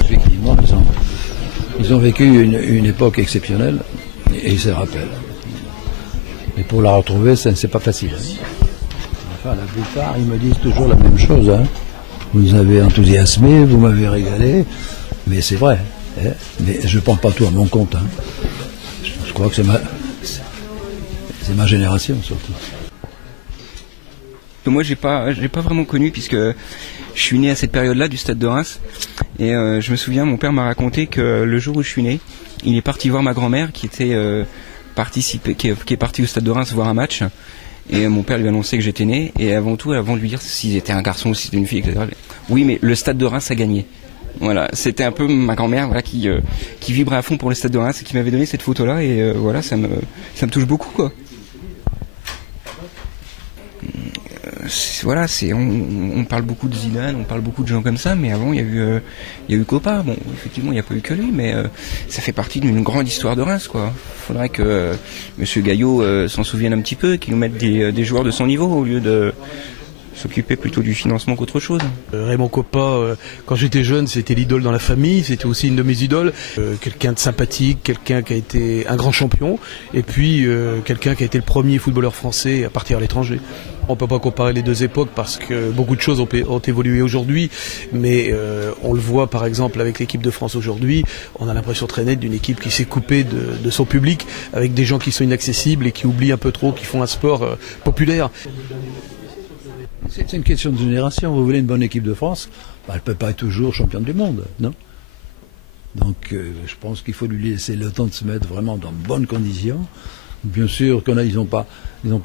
Effectivement, ils ont vécu une époque exceptionnelle et ils se rappellent. Et pour la retrouver, c'est pas facile. Enfin, la plupart, ils me disent toujours la même chose. Hein. Vous nous avez enthousiasmé, vous m'avez régalé, mais c'est vrai. Hein. Mais je ne prends pas tout à mon compte. Hein. Je crois que c'est ma génération surtout. Moi, j'ai pas vraiment connu puisque je suis né à cette période-là du Stade de Reims. Et je me souviens, mon père m'a raconté que le jour où je suis né, il est parti voir ma grand-mère qui était qui est partie au Stade de Reims voir un match. Et mon père lui a annoncé que j'étais né. Et avant de lui dire si c'était un garçon ou si c'était une fille, etc. Oui, mais le Stade de Reims a gagné. Voilà, c'était un peu ma grand-mère, voilà, qui vibrait à fond pour le Stade de Reims et qui m'avait donné cette photo-là. Et voilà, ça me touche beaucoup, quoi. Voilà, on parle beaucoup de Zidane, on parle beaucoup de gens comme ça, mais avant il y a eu Copa. Bon, effectivement, il n'y a pas eu que lui, mais ça fait partie d'une grande histoire de Reims, quoi. Faudrait que Monsieur Gaillot s'en souvienne un petit peu, qu'il nous mette des joueurs de son niveau au lieu de s'occuper plutôt du financement qu'autre chose. Raymond Kopa, quand j'étais jeune, c'était l'idole dans la famille, c'était aussi une de mes idoles. Quelqu'un de sympathique, quelqu'un qui a été un grand champion, et puis quelqu'un qui a été le premier footballeur français à partir à l'étranger. On ne peut pas comparer les deux époques parce que beaucoup de choses ont évolué aujourd'hui, mais on le voit par exemple avec l'équipe de France aujourd'hui, on a l'impression très nette d'une équipe qui s'est coupée de son public, avec des gens qui sont inaccessibles et qui oublient un peu trop, qui font un sport populaire. C'est une question de génération. Vous voulez une bonne équipe de France, elle ne peut pas être toujours championne du monde, non? Donc je pense qu'il faut lui laisser le temps de se mettre vraiment dans de bonnes conditions. Bien sûr qu'ils n'ont pas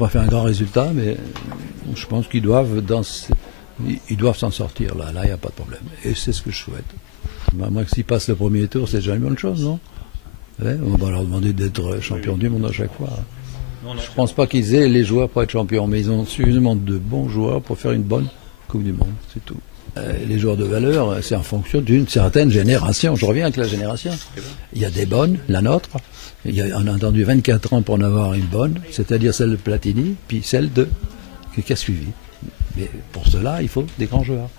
fait un grand résultat, mais je pense qu'ils doivent s'en sortir. Là, il n'y a pas de problème. Et c'est ce que je souhaite. Moi, s'ils passent le premier tour, c'est déjà une bonne chose, non? Ouais, on va leur demander d'être champion du monde à chaque fois. Je ne pense pas qu'ils aient les joueurs pour être champions, mais ils ont suffisamment de bons joueurs pour faire une bonne Coupe du Monde, c'est tout. Les joueurs de valeur, c'est en fonction d'une certaine génération. Je reviens avec la génération. Il y a des bonnes, la nôtre. On a attendu 24 ans pour en avoir une bonne, c'est-à-dire celle de Platini, puis celle qui a suivi. Mais pour cela, il faut des grands joueurs.